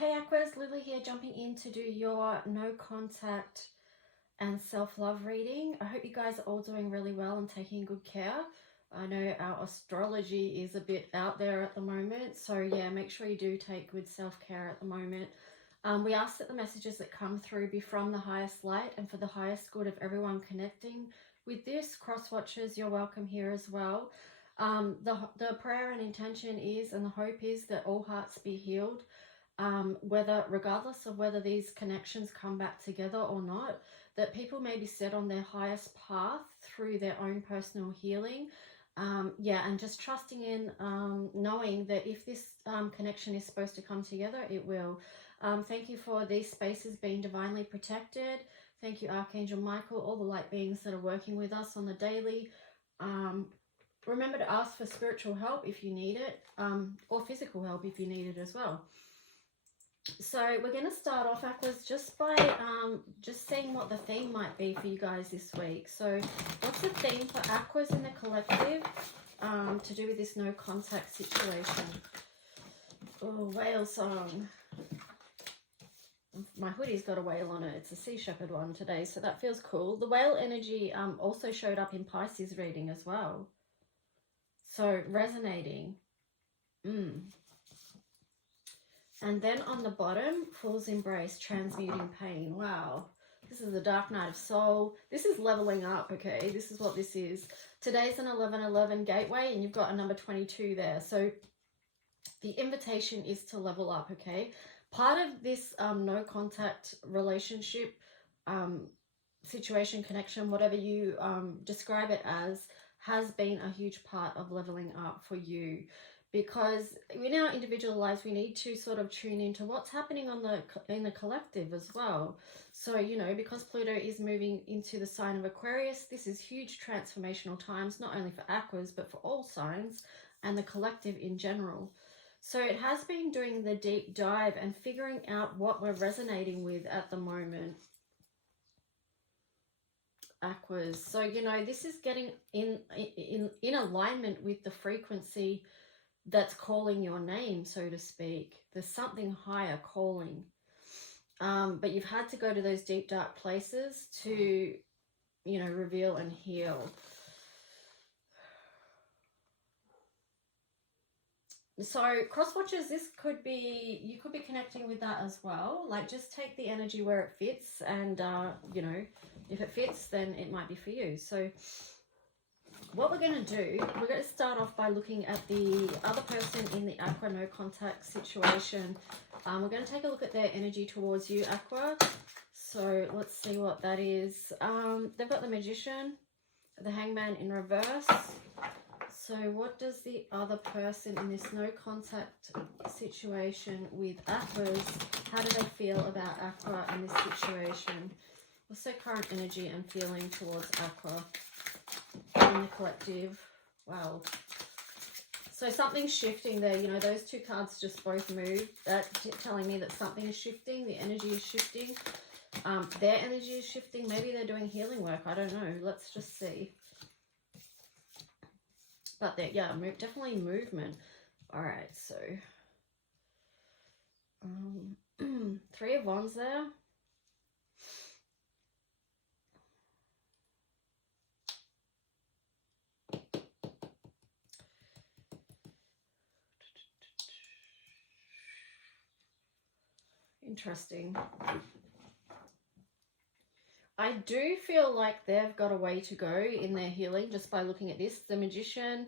Hey Aquarius, Lily here, jumping in to do your no contact and self-love reading. I hope you guys are all doing really well and taking good care. I know our astrology is a bit out there at the moment, so yeah, make sure you do take good self-care at the moment. We ask that the messages that come through be from the highest light and for the highest good of everyone connecting with this. Cross watchers, you're welcome here as well. The prayer and intention is, and the hope is, that all hearts be healed. Regardless of whether these connections come back together or not, that people may be set on their highest path through their own personal healing. And just trusting in, knowing that if this connection is supposed to come together, it will. Thank you for these spaces being divinely protected. Thank you, Archangel Michael, all the light beings that are working with us on the daily. Remember to ask for spiritual help if you need it, or physical help if you need it as well. So we're going to start off, Aquas, just by just seeing what the theme might be for you guys this week. So what's the theme for Aquas in the collective to do with this no contact situation? Oh, whale song. My hoodie's got a whale on it. It's a sea shepherd one today, so that feels cool. The whale energy also showed up in Pisces reading as well. So resonating. And then on the bottom, Fool's Embrace, transmuting pain. Wow. This is the Dark Night of Soul. This is leveling up, okay? This is what this is. Today's an 1111 gateway, and you've got a number 22 there. So the invitation is to level up, okay? Part of this no contact relationship, situation, connection, whatever you describe it as, has been a huge part of leveling up for you. Because in our individual lives, we need to sort of tune into what's happening in the collective as well. So, you know, because Pluto is moving into the sign of Aquarius, this is huge transformational times, not only for Aquas, but for all signs and the collective in general. So it has been doing the deep dive and figuring out what we're resonating with at the moment. Aquas. So, you know, this is getting in alignment with the frequency that's calling your name, so to speak. There's something higher calling. But you've had to go to those deep, dark places to, you know, reveal and heal. So cross watchers, this could be, you could be connecting with that as well. Like, just take the energy where it fits, and you know, if it fits, then it might be for you. So what we're going to do, we're going to start off by looking at the other person in the Aqua no contact situation. We're going to take a look at their energy towards you, Aqua. So let's see what that is. They've got the Magician, the Hangman in reverse. So what does the other person in this no contact situation with Aquas, how do they feel about Aqua in this situation? What's their current energy and feeling towards Aqua in the collective? Wow. So something's shifting there. You know, those two cards just both moved. That's telling me that something is shifting. The energy is shifting. Their energy is shifting. Maybe they're doing healing work. I don't know. Let's just see. But there, yeah, definitely movement. All right, so 3 of Wands there. Interesting. I do feel like they've got a way to go in their healing just by looking at this. The Magician,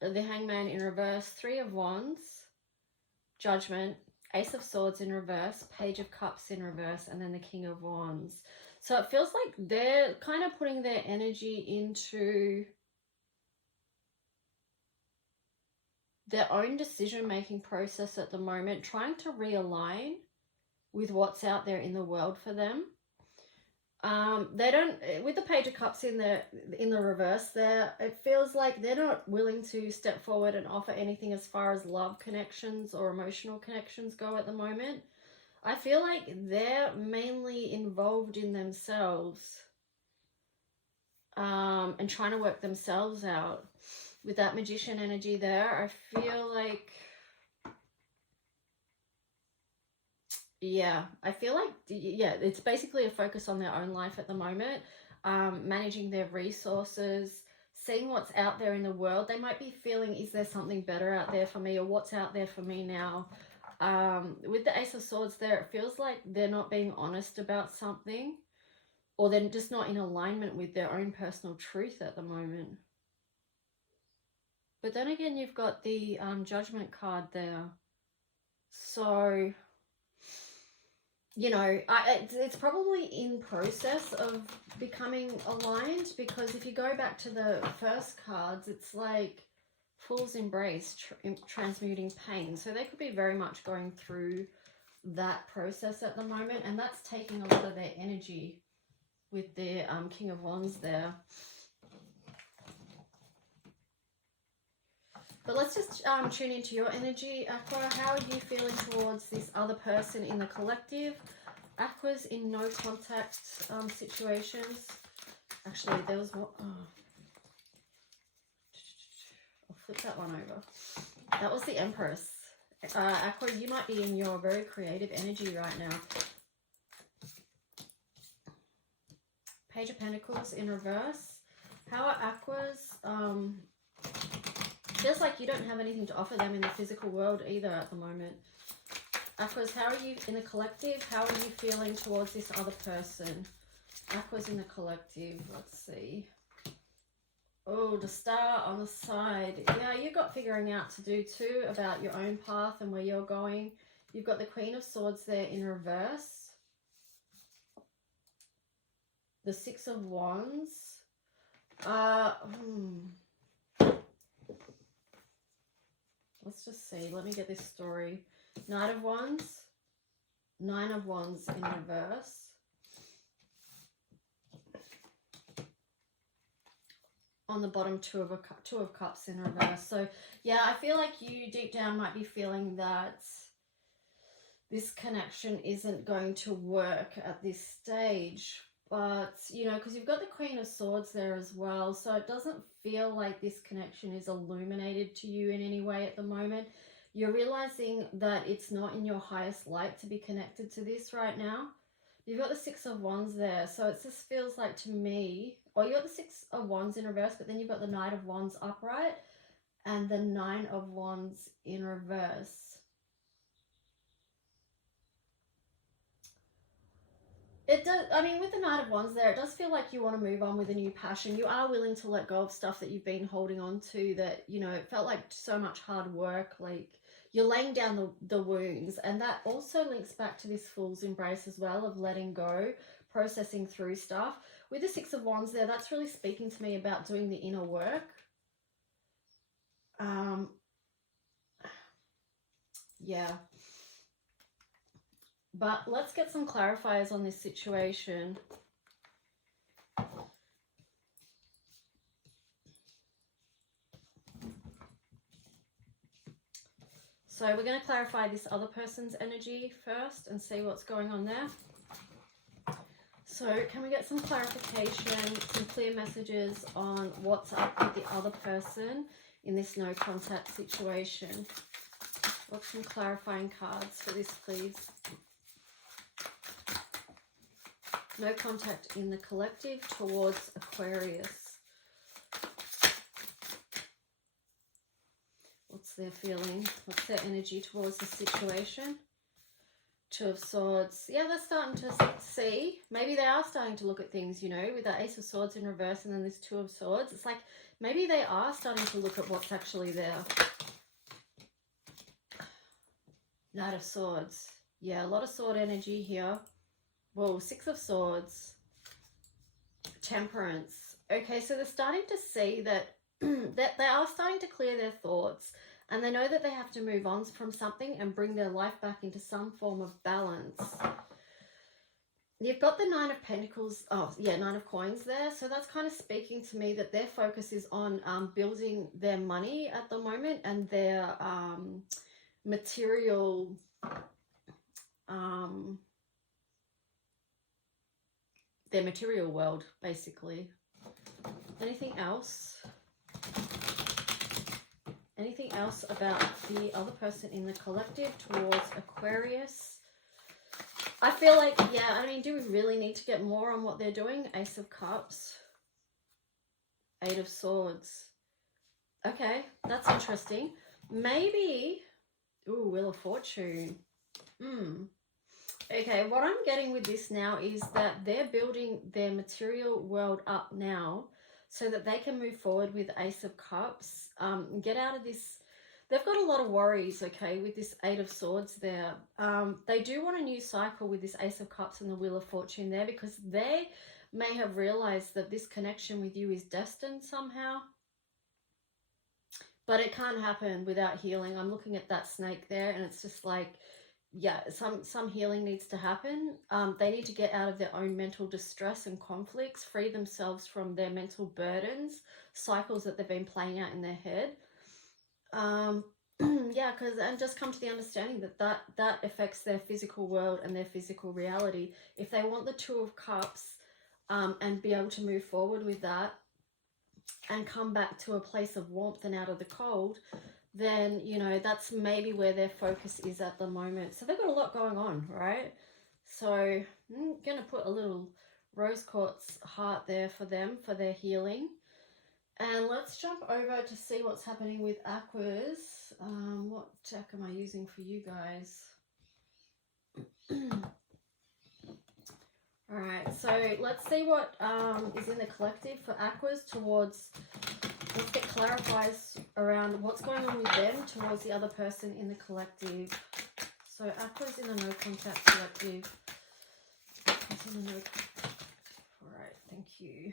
the Hangman in reverse, 3 of Wands, Judgment, Ace of Swords in reverse, Page of Cups in reverse, and then the King of Wands. So it feels like they're kind of putting their energy into their own decision-making process at the moment, trying to realign with what's out there in the world for them. They don't, with the Page of Cups in the reverse there, it feels like they're not willing to step forward and offer anything as far as love connections or emotional connections go at the moment. I feel like they're mainly involved in themselves, and trying to work themselves out. With that Magician energy there, I feel like Yeah, I feel like, yeah, it's basically a focus on their own life at the moment, managing their resources, seeing what's out there in the world. They might be feeling, is there something better out there for me, or what's out there for me now? With the Ace of Swords there, it feels like they're not being honest about something, or they're just not in alignment with their own personal truth at the moment. But then again, you've got the Judgment card there. So, you know, it's probably in process of becoming aligned, because if you go back to the first cards, it's like Fool's Embrace, transmuting pain. So they could be very much going through that process at the moment, and that's taking a lot of their energy with the King of Wands there. But let's just tune into your energy, Aqua. How are you feeling towards this other person in the collective? Aqua's in no contact situations. Actually, there was one. Oh. I'll flip that one over. That was the Empress. Aqua, you might be in your very creative energy right now. Page of Pentacles in reverse. How are Aquas? Feels like you don't have anything to offer them in the physical world either at the moment. Aquas, how are you in the collective? How are you feeling towards this other person? Aquas in the collective. Let's see. Oh, the Star on the side. Yeah, you've got figuring out to do too about your own path and where you're going. You've got the Queen of Swords there in reverse. The Six of Wands. Let's just see. Let me get this story. Knight of Wands. Nine of Wands in reverse. On the bottom, Two of Cups in reverse. So, yeah, I feel like you deep down might be feeling that this connection isn't going to work at this stage. But, you know, because you've got the Queen of Swords there as well. So it doesn't feel like this connection is illuminated to you in any way at the moment. You're realizing that it's not in your highest light to be connected to this right now. You've got the Six of Wands there. So it just feels like to me, or you've got the Six of Wands in reverse, but then you've got the Knight of Wands upright and the Nine of Wands in reverse. It does, I mean, with the Knight of Wands there, it does feel like you want to move on with a new passion. You are willing to let go of stuff that you've been holding on to that, you know, it felt like so much hard work. Like, you're laying down the wounds. And that also links back to this Fool's Embrace as well, of letting go, processing through stuff. With the Six of Wands there, that's really speaking to me about doing the inner work. Yeah. But let's get some clarifiers on this situation. So we're going to clarify this other person's energy first and see what's going on there. So can we get some clarification, some clear messages on what's up with the other person in this no contact situation? What's some clarifying cards for this, please? No contact in the collective towards Aquarius. What's their feeling? What's their energy towards the situation? Two of Swords. Yeah, they're starting to see. Maybe they are starting to look at things, you know, with that Ace of Swords in reverse and then this Two of Swords. It's like maybe they are starting to look at what's actually there. Knight of Swords. Yeah, a lot of sword energy here. Whoa, Six of Swords. Temperance. Okay, so they're starting to see that, that they are starting to clear their thoughts, and they know that they have to move on from something and bring their life back into some form of balance. You've got the Nine of Pentacles, oh yeah, Nine of Coins there. So that's kind of speaking to me that their focus is on building their money at the moment and their material world, basically. Anything else? Anything else about the other person in the collective towards Aquarius? I feel like, yeah, I mean, do we really need to get more on what they're doing? Ace of Cups, Eight of Swords. Okay, that's interesting. Maybe, ooh, Wheel of Fortune. Okay, what I'm getting with this now is that they're building their material world up now so that they can move forward with Ace of Cups, get out of this. They've got a lot of worries, okay, with this Eight of Swords there. They do want a new cycle with this Ace of Cups and the Wheel of Fortune there, because they may have realized that this connection with you is destined somehow. But it can't happen without healing. I'm looking at that snake there, and it's just like, yeah, some healing needs to happen. They need to get out of their own mental distress and conflicts, free themselves from their mental burdens, cycles that they've been playing out in their head. Yeah, and just come to the understanding that affects their physical world and their physical reality. If they want the Two of Cups, and be able to move forward with that and come back to a place of warmth and out of the cold, then, you know, that's maybe where their focus is at the moment. So they've got a lot going on, right? So I'm going to put a little rose quartz heart there for them, for their healing. And let's jump over to see what's happening with Aquarius. What deck am I using for you guys? All right, so let's see what is in the collective for Aquas towards, let's get clarifies around what's going on with them towards the other person in the collective. So Aquas in the no contact collective. All right, thank you.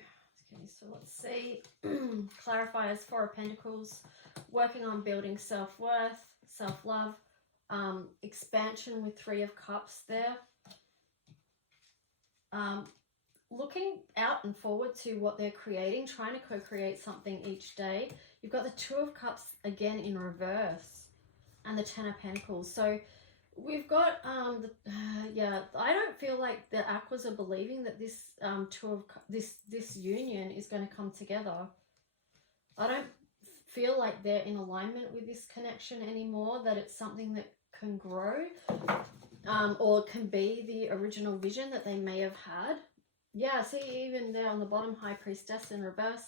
Okay, so let's see. Clarifiers, Four of Pentacles, working on building self-worth, self-love, expansion with Three of Cups there. Looking out and forward to what they're creating, trying to co-create something each day. You've got the Two of Cups again in reverse and the Ten of Pentacles. So we've got, yeah, I don't feel like the Aquas are believing that this this union is going to come together. I don't feel like they're in alignment with this connection anymore, that it's something that can grow. Or can be the original vision that they may have had. Yeah, see, even there on the bottom, High Priestess in reverse.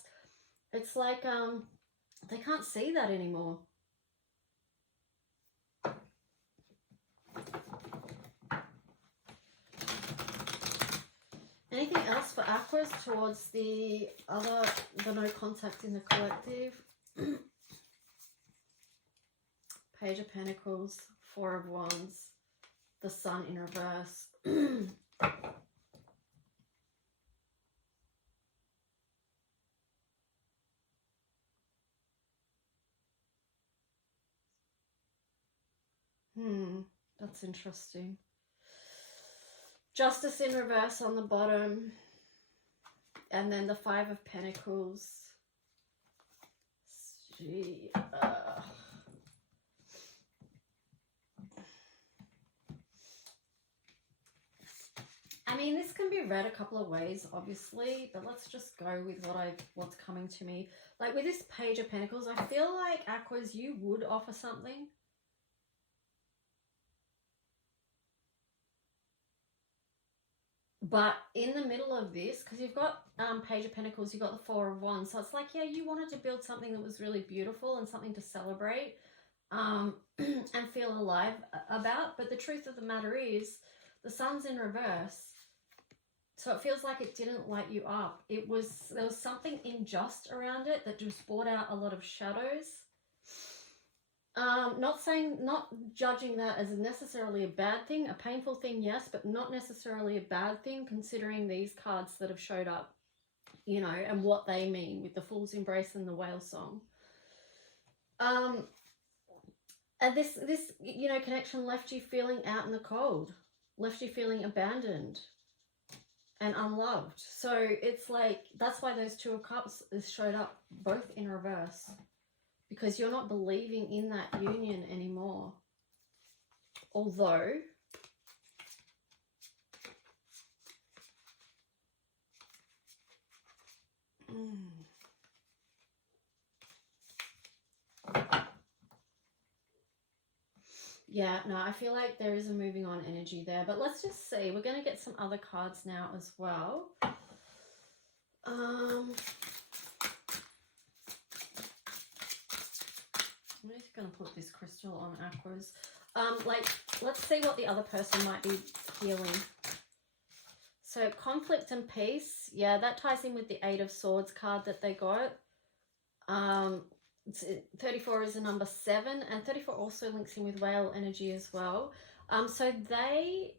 It's like they can't see that anymore. Anything else for Aquas towards the no contact in the collective? Page of Pentacles, Four of Wands, the Sun in reverse. That's interesting. Justice in reverse on the bottom. And then the Five of Pentacles. Gee, I mean, this can be read a couple of ways, obviously, but let's just go with what's coming to me. Like with this Page of Pentacles, I feel like Aquas, you would offer something. But in the middle of this, because you've got Page of Pentacles, you've got the Four of Wands. So it's like, yeah, you wanted to build something that was really beautiful and something to celebrate and feel alive about. But the truth of the matter is, the Sun's in reverse. So it feels like it didn't light you up. There was something unjust around it that just brought out a lot of shadows. Not judging that as necessarily a bad thing. A painful thing, yes, but not necessarily a bad thing, considering these cards that have showed up, you know, and what they mean with the Fool's Embrace and the Whale Song. And this you know, connection left you feeling out in the cold, left you feeling abandoned and unloved. So it's like, that's why those Two of Cups has showed up both in reverse, because you're not believing in that union anymore. Although Yeah, no, I feel like there is a moving on energy there. But let's just see. We're going to get some other cards now as well. I'm just going to put this crystal on Aquas. Like, let's see what the other person might be healing. So, conflict and peace. Yeah, that ties in with the Eight of Swords card that they got. 34 is a number 7, and 34 also links in with whale energy as well. So they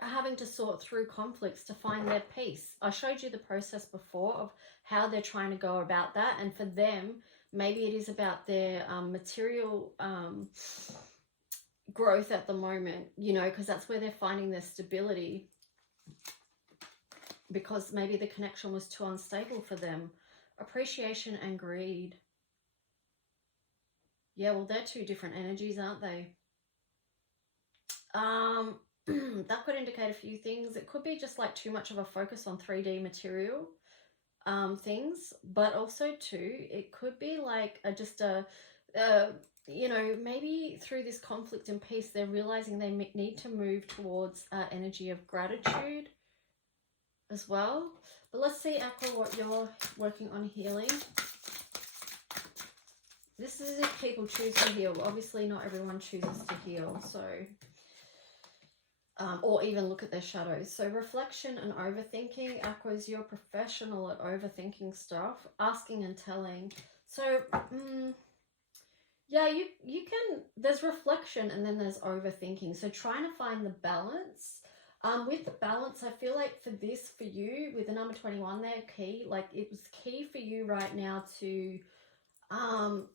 are having to sort through conflicts to find their peace. I showed you the process before of how they're trying to go about that, and for them, maybe it is about their material growth at the moment, you know, because that's where they're finding their stability, because maybe the connection was too unstable for them. Appreciation and greed. Yeah, well, they're two different energies, aren't they? That could indicate a few things. It could be just like too much of a focus on 3D material things, but also too, it could be like you know, maybe through this conflict and peace, they're realizing they need to move towards energy of gratitude as well. But let's see, Aqua, what you're working on healing. This is if people choose to heal. Obviously, not everyone chooses to heal, so... or even look at their shadows. So reflection and overthinking. Aquas, you're a professional at overthinking stuff. Asking and telling. So, yeah, you can... There's reflection and then there's overthinking. So trying to find the balance. With the balance, I feel like for this, for you, with the number 21 there, key, like it was key for you right now to...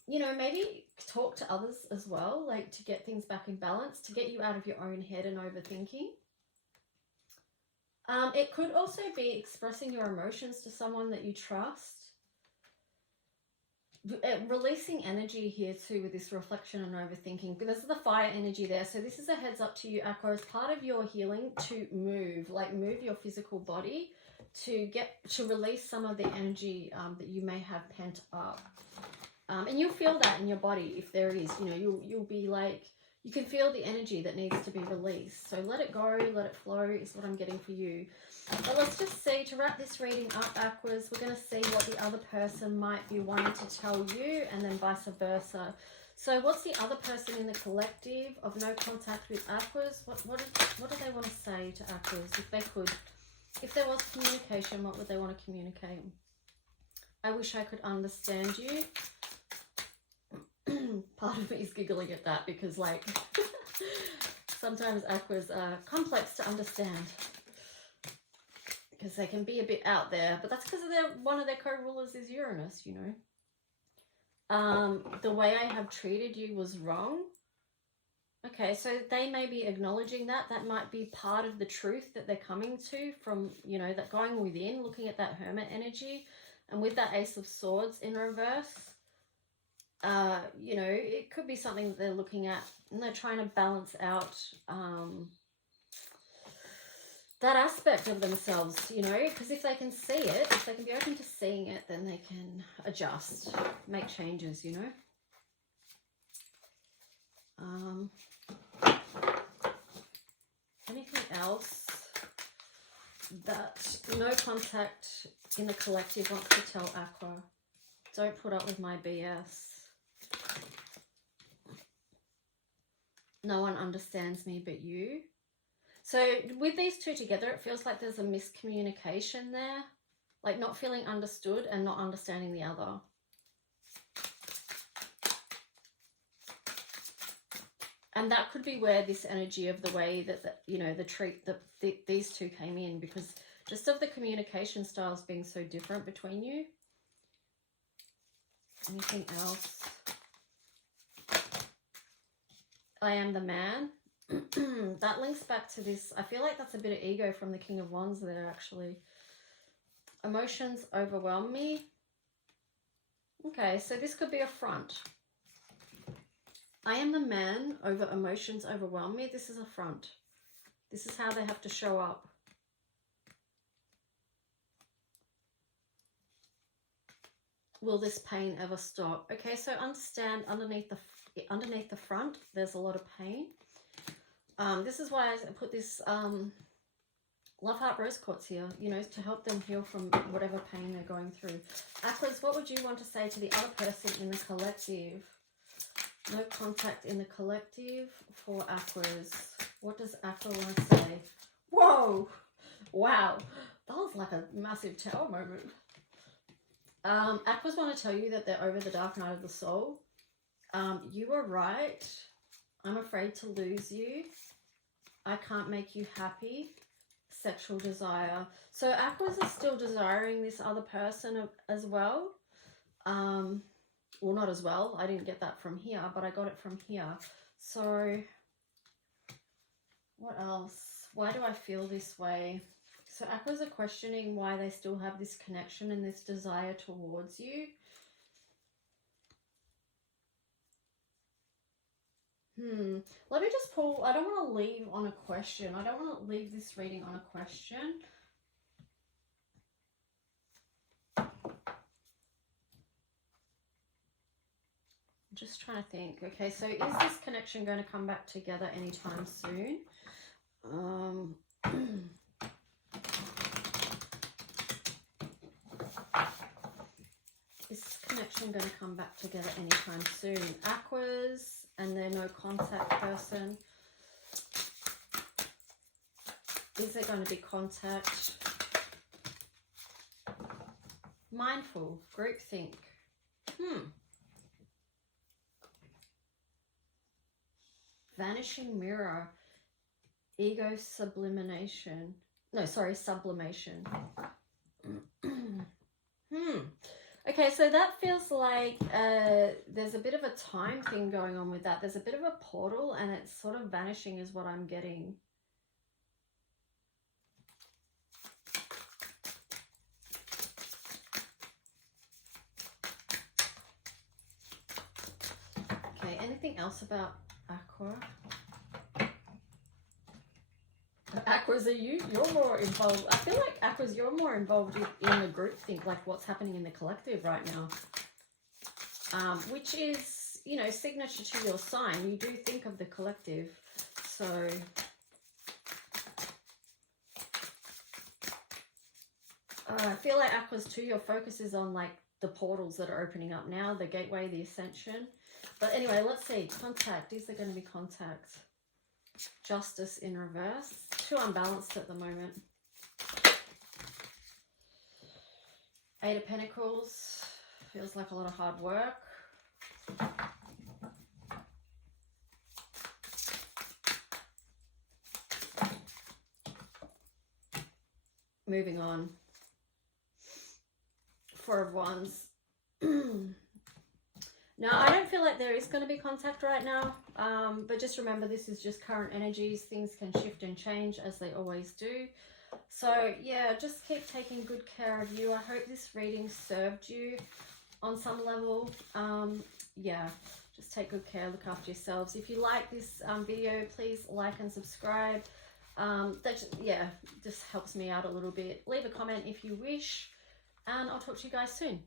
you know, maybe talk to others as well, like to get things back in balance, to get you out of your own head and overthinking. It could also be expressing your emotions to someone that you trust. Releasing energy here too with this reflection and overthinking. But this is the fire energy there. So this is a heads up to you, Aqua, as part of your healing to move, like move your physical body to release some of the energy that you may have pent up. And you'll feel that in your body if there is, you know, you'll be like, you can feel the energy that needs to be released. So let it go, let it flow is what I'm getting for you. But let's just see, to wrap this reading up, Aquas, we're going to see what the other person might be wanting to tell you, and then vice versa. So what's the other person in the collective of no contact with Aquas? What do they want to say to Aquas if they could? If there was communication, what would they want to communicate? I wish I could understand you. Part of me is giggling at that because, like, sometimes Aquas are complex to understand because they can be a bit out there, but that's because one of their co-rulers is Uranus, you know. The way I have treated you was wrong. Okay, so they may be acknowledging that. That might be part of the truth that they're coming to from, you know, that going within, looking at that Hermit energy, and with that Ace of Swords in reverse. You know, it could be something that they're looking at and they're trying to balance out that aspect of themselves, you know, because if they can see it, if they can be open to seeing it, then they can adjust, make changes, you know. Anything else that no contact in the collective wants to tell Aqua? Don't put up with my BS. No one understands me but you. So with these two together, it feels like there's a miscommunication there. Like not feeling understood and not understanding the other. And that could be where this energy of the way that you know, these two came in, because just of the communication styles being so different between you. Anything else? I am the man. That links back to this. I feel like that's a bit of ego from the King of Wands there, actually. Emotions overwhelm me. Okay, so this could be a front. I am the man over emotions overwhelm me. This is a front. This is how they have to show up. Will this pain ever stop? Okay, so understand underneath the front, there's a lot of pain. This is why I put this love heart rose quartz here, you know, to help them heal from whatever pain they're going through. Aquas, what would you want to say to the other person in the collective? No contact in the collective for Aquas. What does Aqua want to say? Whoa! Wow! That was like a massive tower moment. Aquas want to tell you that they're over the dark night of the soul. You were right. I'm afraid to lose you. I can't make you happy. Sexual desire. So Aquas are still desiring this other person as well. Well, not as well. I didn't get that from here, but I got it from here. So what else? Why do I feel this way? So Aquas are questioning why they still have this connection and this desire towards you. Let me just pull. I don't want to leave on a question. I don't want to leave this reading on a question. I'm just trying to think. Okay, so is this connection going to come back together anytime soon? Is this connection going to come back together anytime soon? Aquas and their no contact person. Is there going to be contact? Mindful, groupthink. Vanishing mirror. Ego sublimation. No, sorry, sublimation. Okay, so that feels like there's a bit of a time thing going on with that. There's a bit of a portal and it's sort of vanishing is what I'm getting. Okay, anything else about Aqua? Aquas, are you? You're more involved. I feel like Aquas, you're more involved in the group think, like what's happening in the collective right now. Which is, you know, signature to your sign. You do think of the collective. So I feel like Aquas too, your focus is on like the portals that are opening up now, the gateway, the ascension. But anyway, let's see. Contact. Is there going to be contact? Justice in reverse. Too unbalanced at the moment. Eight of Pentacles. Feels like a lot of hard work. Moving on. Four of Wands. Now, I don't feel like there is going to be contact right now, but just remember this is just current energies. Things can shift and change as they always do. So, yeah, just keep taking good care of you. I hope this reading served you on some level. Yeah, just take good care, look after yourselves. If you like this video, please like and subscribe. That just helps me out a little bit. Leave a comment if you wish, and I'll talk to you guys soon.